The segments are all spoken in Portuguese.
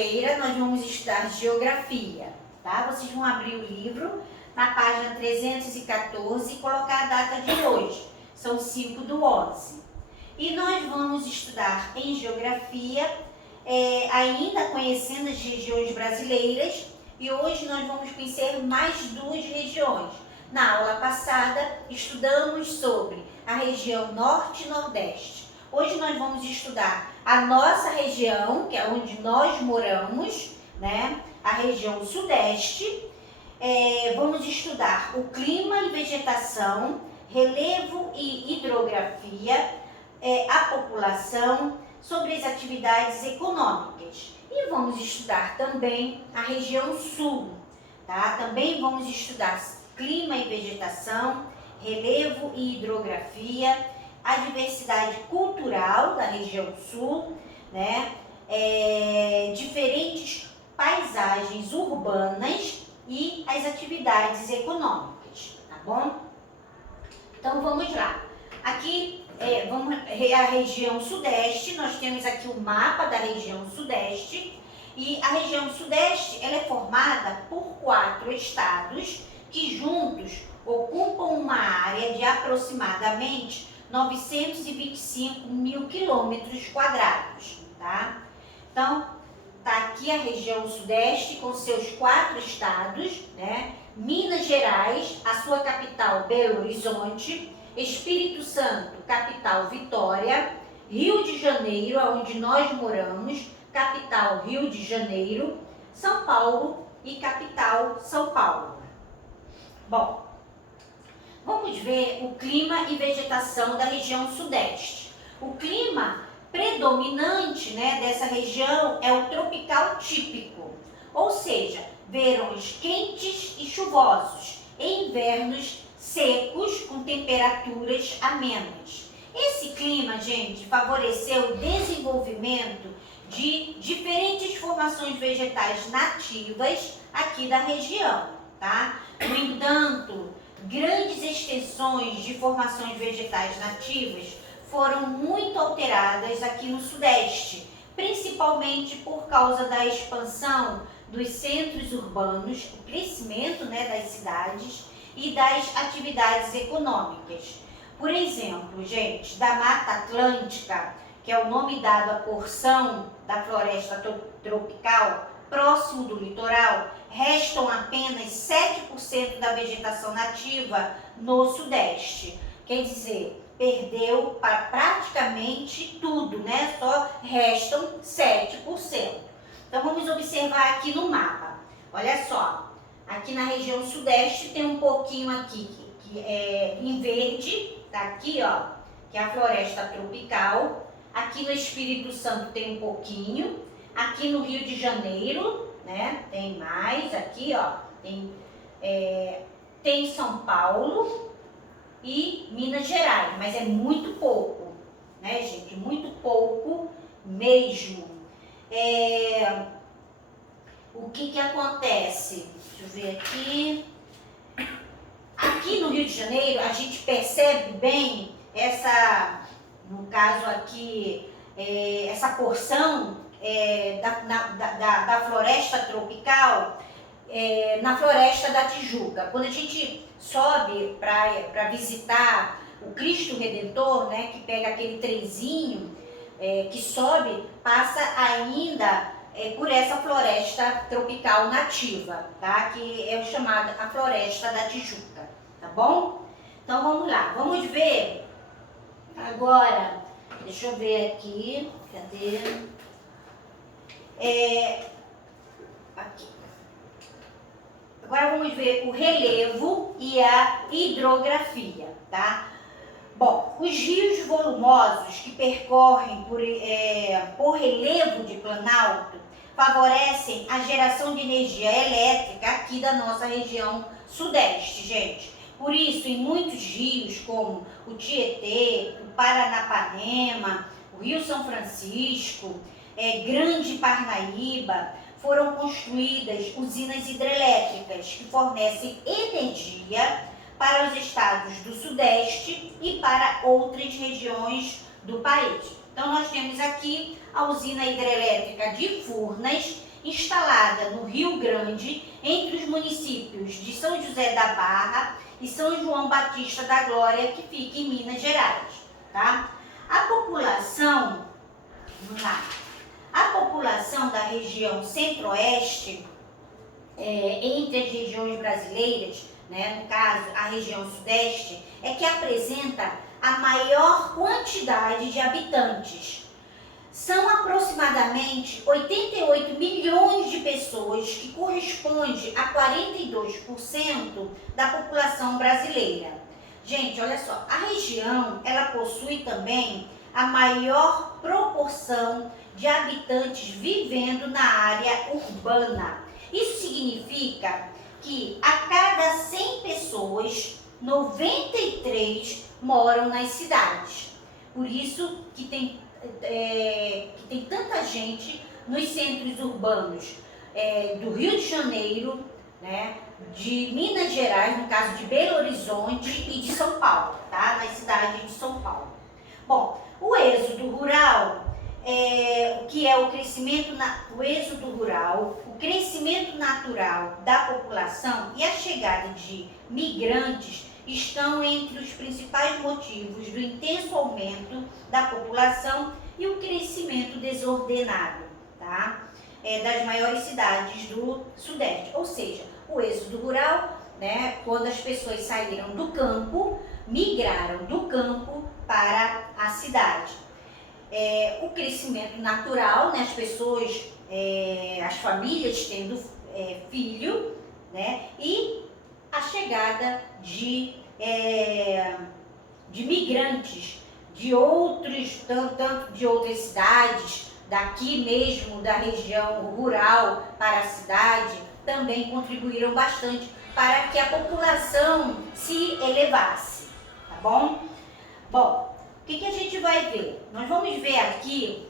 quinta-feira nós vamos estudar geografia, tá? Vocês vão abrir o livro na página 314 e colocar a data de hoje. São 5/11. E nós vamos estudar em geografia, ainda conhecendo as regiões brasileiras, e hoje nós vamos conhecer mais 2 regiões. Na aula passada, estudamos sobre a região Norte e Nordeste. Hoje nós vamos estudar a nossa região, que é onde nós moramos, né? A região Sudeste. Vamos estudar o clima e vegetação, relevo e hidrografia, a população, sobre as atividades econômicas. E vamos estudar também a região Sul, tá? Também vamos estudar clima e vegetação, relevo e hidrografia, a diversidade cultural da região Sul, né? Diferentes paisagens urbanas e as atividades econômicas, tá bom? Então vamos lá. Aqui vamos a região Sudeste. Nós temos aqui o mapa da região Sudeste, e a região Sudeste ela é formada por 4 estados que juntos ocupam uma área de aproximadamente 925 mil quilômetros quadrados, tá? Então, tá aqui a região Sudeste com seus 4 estados, né? Minas Gerais, a sua capital Belo Horizonte, Espírito Santo, capital Vitória, Rio de Janeiro, onde nós moramos, capital Rio de Janeiro, São Paulo e capital São Paulo. Bom, vamos ver o clima e vegetação da região Sudeste. O clima predominante, né, dessa região é o tropical típico, ou seja, verões quentes e chuvosos, e invernos secos com temperaturas amenas. Esse clima, gente, favoreceu o desenvolvimento de diferentes formações vegetais nativas aqui da região, tá? No entanto, grandes extensões de formações vegetais nativas foram muito alteradas aqui no Sudeste, principalmente por causa da expansão dos centros urbanos, o crescimento, né, das cidades e das atividades econômicas. Por exemplo, gente, da Mata Atlântica, que é o nome dado à porção da floresta tropical próximo do litoral, restam apenas 7% da vegetação nativa no Sudeste. Quer dizer, perdeu praticamente tudo, né? Só restam 7%. Então vamos observar aqui no mapa. Olha só, aqui na região Sudeste tem um pouquinho aqui que é em verde, tá aqui, ó, que é a floresta tropical. Aqui no Espírito Santo tem um pouquinho. Aqui no Rio de Janeiro, né, tem mais. Aqui, ó, tem São Paulo e Minas Gerais, mas é muito pouco, né, gente? Muito pouco mesmo. O que acontece? Deixa eu ver aqui. Aqui no Rio de Janeiro, a gente percebe bem no caso aqui, essa porção da floresta tropical, na Floresta da Tijuca. Quando a gente sobe para visitar o Cristo Redentor, né, que pega aquele trenzinho que sobe, passa ainda por essa floresta tropical nativa, tá? Que é chamada a Floresta da Tijuca, tá bom? Então vamos lá, vamos ver agora, deixa eu ver aqui, cadê? Aqui. Agora vamos ver o relevo e a hidrografia, tá? Bom, os rios volumosos que percorrem por relevo de planalto favorecem a geração de energia elétrica aqui da nossa região Sudeste, gente. Por isso, em muitos rios, como o Tietê, o Paranapanema, o Rio São Francisco, Grande Parnaíba, foram construídas usinas hidrelétricas que fornecem energia para os estados do Sudeste e para outras regiões do país. Então, nós temos aqui a usina hidrelétrica de Furnas, instalada no Rio Grande, entre os municípios de São José da Barra e São João Batista da Glória, que fica em Minas Gerais, tá? A população, vamos lá, a população da região centro-oeste, entre as regiões brasileiras, né, no caso a região sudeste, é que apresenta a maior quantidade de habitantes. São aproximadamente 88 milhões de pessoas, que corresponde a 42% da população brasileira. Gente, olha só, a região, ela possui também a maior proporção de habitantes vivendo na área urbana. Isso significa que a cada 100 pessoas, 93 moram nas cidades. Por isso que tem tanta gente nos centros urbanos do Rio de Janeiro, né, de Minas Gerais, no caso de Belo Horizonte e de São Paulo, tá? Nas cidades de São Paulo. Bom, o êxodo rural, que é o êxodo rural, o crescimento natural da população e a chegada de migrantes estão entre os principais motivos do intenso aumento da população e o crescimento desordenado, tá? Das maiores cidades do Sudeste. Ou seja, o êxodo rural, né, quando as pessoas saíram do campo, migraram do campo para a cidade. O crescimento natural, né, as pessoas, as famílias tendo filho, né, e a chegada de migrantes de outros, tanto de outras cidades, daqui mesmo da região rural para a cidade, também contribuíram bastante para que a população se elevasse, tá bom? Bom, o que a gente vai ver? Nós vamos ver aqui,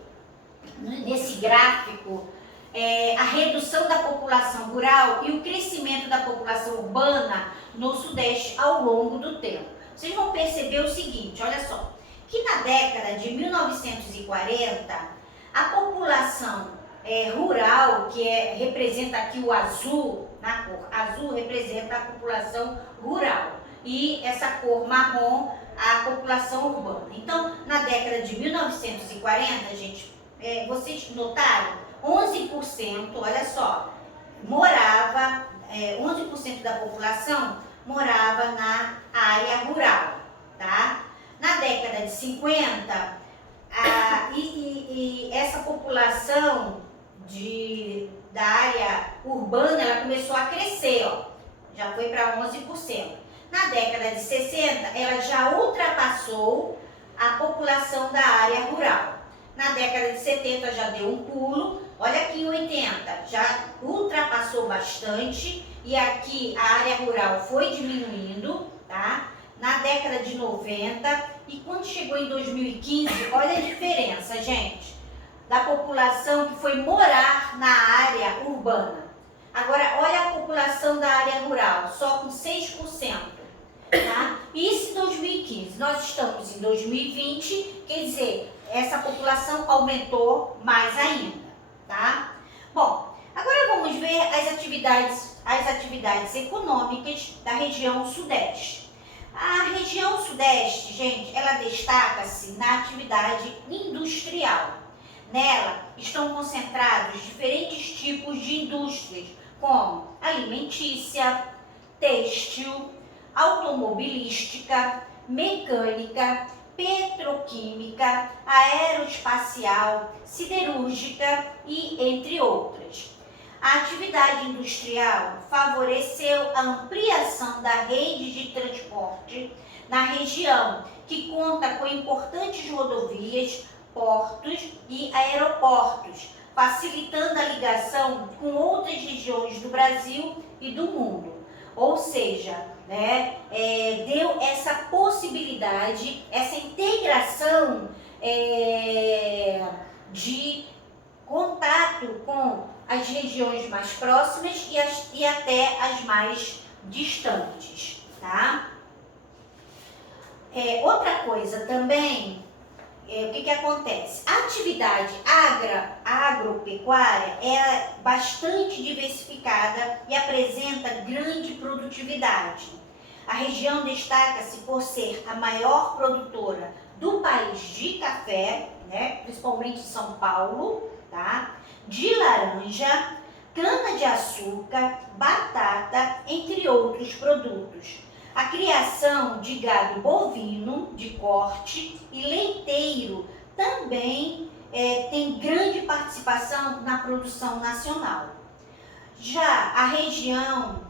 nesse gráfico, a redução da população rural e o crescimento da população urbana no Sudeste ao longo do tempo. Vocês vão perceber o seguinte, olha só, que na década de 1940, a população rural, que representa aqui o azul, na cor azul representa a população rural, e essa cor marrom, a população urbana. Então, na década de 1940, gente, vocês notaram, 11%, olha só, 11% da população morava na área rural, tá? Na década de 50, essa população da área urbana, ela começou a crescer, ó, já foi para 11%. Na década de 60, ela já ultrapassou a população da área rural. Na década de 70 já deu um pulo, olha aqui em 80, já ultrapassou bastante e aqui a área rural foi diminuindo, tá? Na década de 90 e quando chegou em 2015, olha a diferença, gente, da população que foi morar na área urbana. Agora, olha a população da área rural, só com 6%. Tá? Isso em 2015. Nós estamos em 2020, quer dizer, essa população aumentou mais ainda, tá? Bom, agora vamos ver as atividades econômicas da região Sudeste. A região Sudeste, gente, ela destaca-se na atividade industrial. Nela estão concentrados diferentes tipos de indústrias, como alimentícia, têxtil, automobilística, mecânica, petroquímica, aeroespacial, siderúrgica e entre outras. A atividade industrial favoreceu a ampliação da rede de transporte na região, que conta com importantes rodovias, portos e aeroportos, facilitando a ligação com outras regiões do Brasil e do mundo. Ou seja, né, deu essa possibilidade, essa integração de contato com as regiões mais próximas e até as mais distantes, tá? Outra coisa também o que acontece? A atividade agropecuária é bastante diversificada e apresenta grande produtividade. A região destaca-se por ser a maior produtora do país de café, né, principalmente São Paulo, tá? De laranja, cana-de-açúcar, batata, entre outros produtos. A criação de gado bovino de corte e leiteiro também tem grande participação na produção nacional. Já a região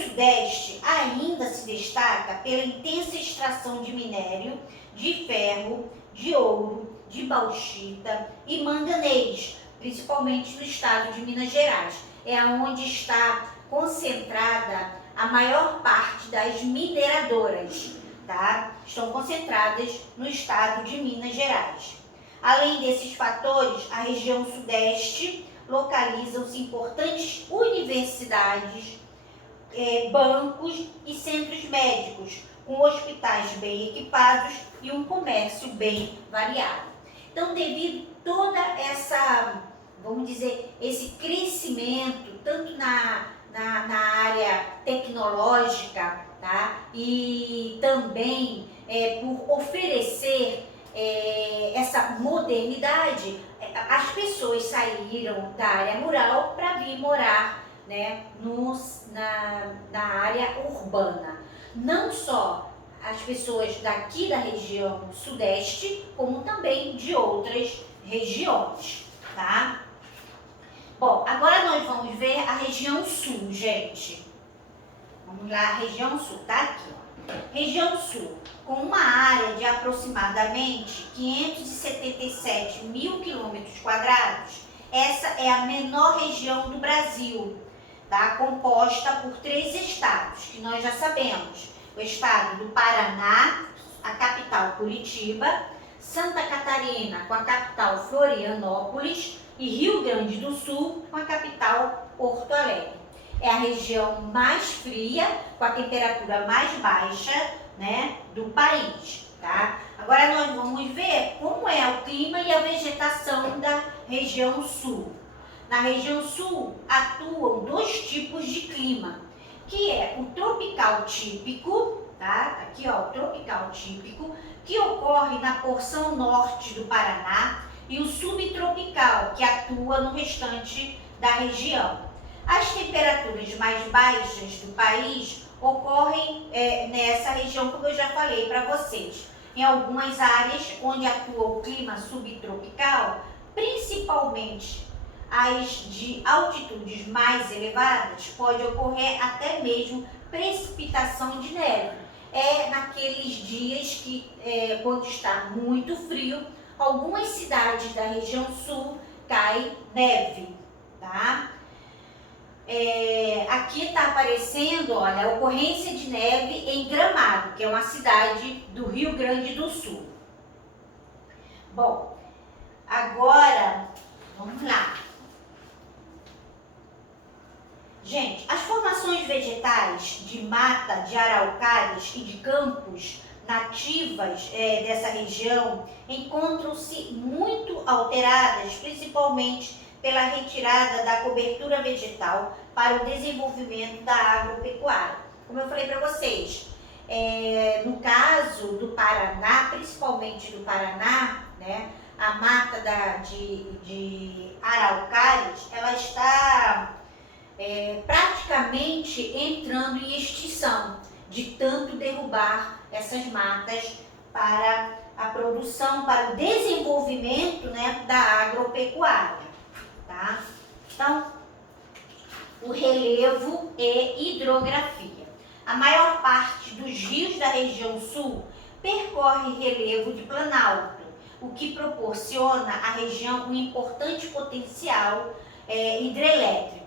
sudeste ainda se destaca pela intensa extração de minério, de ferro, de ouro, de bauxita e manganês, principalmente no estado de Minas Gerais. É onde está concentrada a maior parte das mineradoras, tá? Estão concentradas no estado de Minas Gerais. Além desses fatores, a região sudeste localizam-se importantes universidades, bancos e centros médicos, com hospitais bem equipados e um comércio bem variado. Então, devido a toda essa, vamos dizer, esse crescimento, tanto na área tecnológica, tá? E também por oferecer essa modernidade, as pessoas saíram da área rural para vir morar, né, na área urbana. Não só as pessoas daqui da região sudeste, como também de outras regiões, tá? Bom, agora nós vamos ver a região sul, gente. Vamos lá, a região sul, tá aqui, ó. Região sul, com uma área de aproximadamente 577 mil quilômetros quadrados, essa é a menor região do Brasil, tá? Composta por 3 estados, que nós já sabemos. O estado do Paraná, a capital Curitiba, Santa Catarina, com a capital Florianópolis, e Rio Grande do Sul, com a capital Porto Alegre. É a região mais fria, com a temperatura mais baixa, né, do país, tá? Agora nós vamos ver como é o clima e a vegetação da região sul. Na região sul atuam 2 tipos de clima, que é o tropical típico, tá? Aqui, ó, o tropical típico, que ocorre na porção norte do Paraná, e o subtropical, que atua no restante da região. As temperaturas mais baixas do país ocorrem nessa região, como eu já falei para vocês. Em algumas áreas onde atua o clima subtropical, principalmente as de altitudes mais elevadas, pode ocorrer até mesmo precipitação de neve. É naqueles dias que, quando está muito frio, algumas cidades da região sul cai neve, tá? Aqui está aparecendo, olha, a ocorrência de neve em Gramado, que é uma cidade do Rio Grande do Sul. Bom, agora, vamos lá. Gente, as formações vegetais de mata, de araucárias e de campos nativas dessa região encontram-se muito alteradas, principalmente pela retirada da cobertura vegetal para o desenvolvimento da agropecuária. Como eu falei para vocês, no caso do Paraná, principalmente do Paraná, né, a mata de araucárias, ela está praticamente entrando em extinção, de tanto derrubar essas matas para a produção, para o desenvolvimento, né, da agropecuária, tá? Então, o relevo e hidrografia. A maior parte dos rios da região sul percorre relevo de planalto, o que proporciona à região um importante potencial hidrelétrico.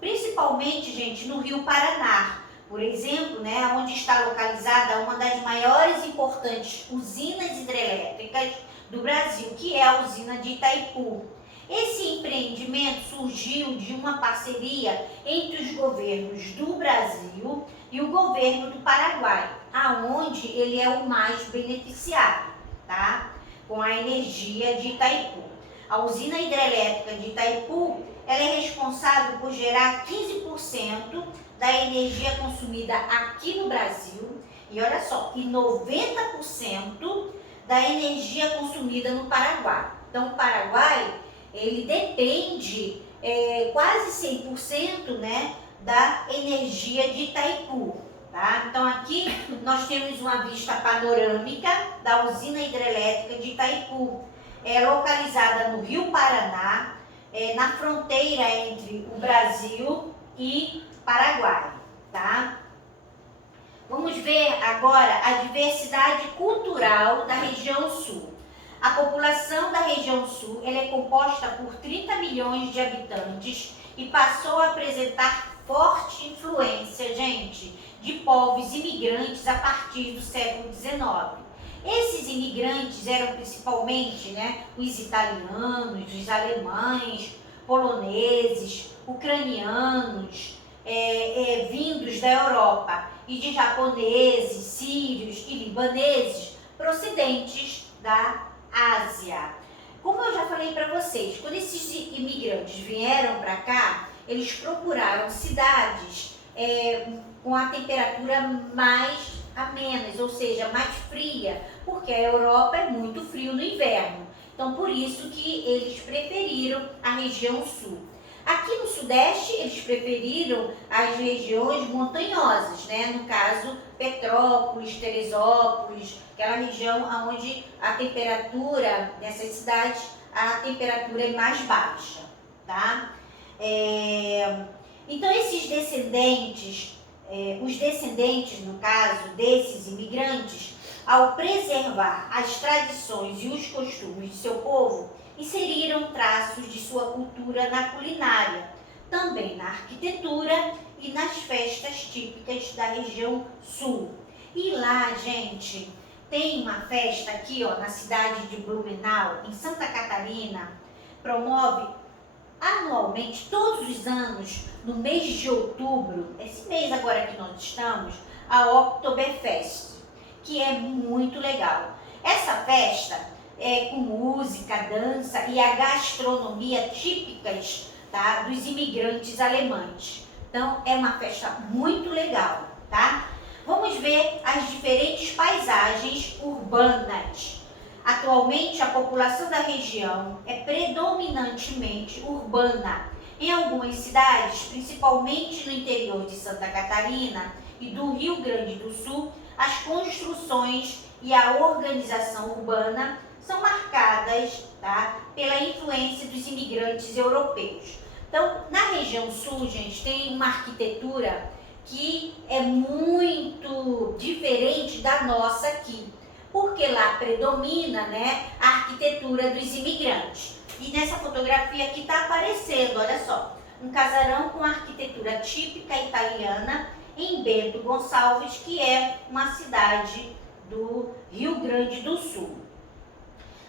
Principalmente, gente, no Rio Paraná, por exemplo, né, onde está localizada uma das maiores e importantes usinas hidrelétricas do Brasil, que é a usina de Itaipu. Esse empreendimento surgiu de uma parceria entre os governos do Brasil e o governo do Paraguai, aonde ele é o mais beneficiado, tá? com a energia de Itaipu. A usina hidrelétrica de Itaipu, ela é responsável por gerar 15% da energia consumida aqui no Brasil e olha só, e 90% da energia consumida no Paraguai. Então, o Paraguai, ele depende quase 100%, né, da energia de Itaipu. Tá? Então, aqui nós temos uma vista panorâmica da usina hidrelétrica de Itaipu, localizada no Rio Paraná, na fronteira entre o Brasil e Paraguai. Tá? Vamos ver agora a diversidade cultural da região sul. A população da região sul ela é composta por 30 milhões de habitantes e passou a apresentar forte influência, gente, de povos imigrantes a partir do século XIX. Esses imigrantes eram principalmente, né, os italianos, os alemães, poloneses, ucranianos, vindos da Europa, e de japoneses, sírios e libaneses procedentes da Ásia. Como eu já falei para vocês, quando esses imigrantes vieram para cá, eles procuraram cidades com a temperatura mais amenas, ou seja, mais fria, porque a Europa é muito frio no inverno. Então, por isso que eles preferiram a região sul. Aqui no Sudeste, eles preferiram as regiões montanhosas, né? No caso, Petrópolis, Teresópolis, aquela região onde a temperatura nessas cidades, a temperatura é mais baixa, tá? Então, esses descendentes, os descendentes, no caso, desses imigrantes, ao preservar as tradições e os costumes de seu povo, inseriram traços de sua cultura na culinária, também na arquitetura e nas festas típicas da região sul. E lá, gente, tem uma festa aqui, ó, na cidade de Blumenau, em Santa Catarina, promove anualmente, todos os anos, no mês de outubro, esse mês agora que nós estamos, a Oktoberfest, que é muito legal. Essa festa com música, dança e a gastronomia típicas, tá, dos imigrantes alemães. Então, é uma festa muito legal, tá? Vamos ver as diferentes paisagens urbanas. Atualmente, a população da região é predominantemente urbana. Em algumas cidades, principalmente no interior de Santa Catarina e do Rio Grande do Sul, as construções e a organização urbana são marcadas, tá, pela influência dos imigrantes europeus. Então, na região sul, gente, tem uma arquitetura que é muito diferente da nossa aqui, porque lá predomina, né, a arquitetura dos imigrantes. E nessa fotografia aqui está aparecendo, olha só, um casarão com arquitetura típica italiana em Bento Gonçalves, que é uma cidade do Rio Grande do Sul.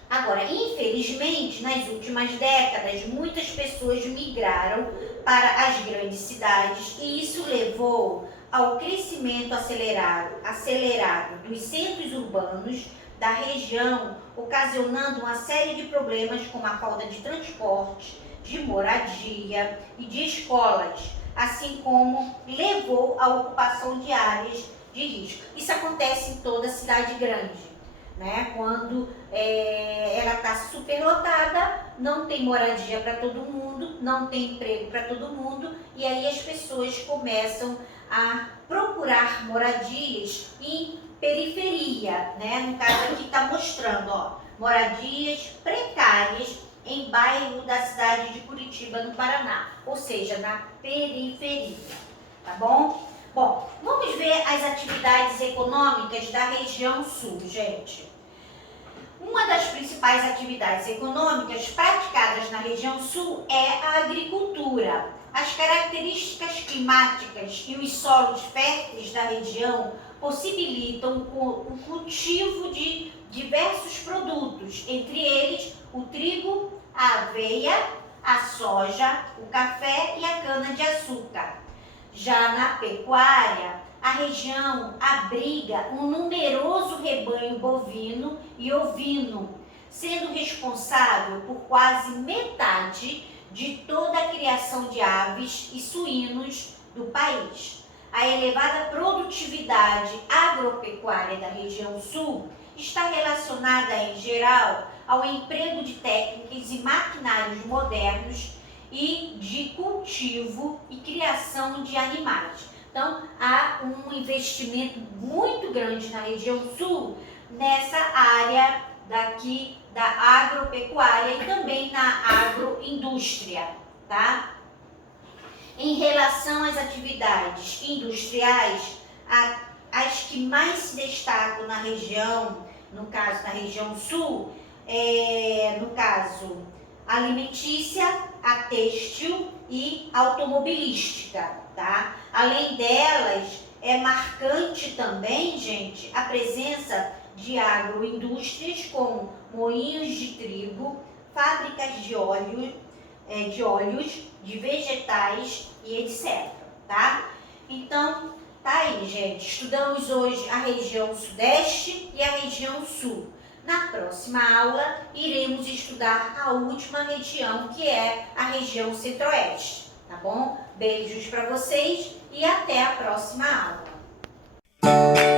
Agora, infelizmente, nas últimas décadas, muitas pessoas migraram para as grandes cidades e isso levou ao crescimento acelerado dos centros urbanos da região, ocasionando uma série de problemas como a falta de transporte, de moradia e de escolas, assim como levou à ocupação de áreas de risco. Isso acontece em toda cidade grande. Né? Quando ela está superlotada, não tem moradia para todo mundo, não tem emprego para todo mundo, e aí as pessoas começam a procurar moradias em periferia, né? No caso aqui está mostrando, ó, moradias precárias em bairro da cidade de Curitiba, no Paraná, ou seja, na periferia, tá bom? Bom, vamos ver as atividades econômicas da região sul, gente. Uma das principais atividades econômicas praticadas na região sul é a agricultura. As características climáticas e os solos férteis da região possibilitam o cultivo de diversos produtos, entre eles o trigo, a aveia, a soja, o café e a cana-de-açúcar. Já na pecuária, a região abriga um numeroso rebanho bovino e ovino, sendo responsável por quase metade de toda a criação de aves e suínos do país. A elevada produtividade agropecuária da região sul está relacionada, em geral, ao emprego de técnicas e maquinários modernos e de cultivo e criação de animais. Então, há um investimento muito grande na região sul nessa área daqui da agropecuária e também na agroindústria, tá? Em relação às atividades industriais, as que mais se destacam na região, no caso da região sul, no caso alimentícia, a têxtil e automobilística, tá? Além delas, é marcante também, gente, a presença de agroindústrias como moinhos de trigo, fábricas de óleos, de vegetais e etc, tá? Então, tá aí, gente. Estudamos hoje a região sudeste e a região sul. Na próxima aula, iremos estudar a última região, que é a região centro-oeste, tá bom? Beijos para vocês e até a próxima aula.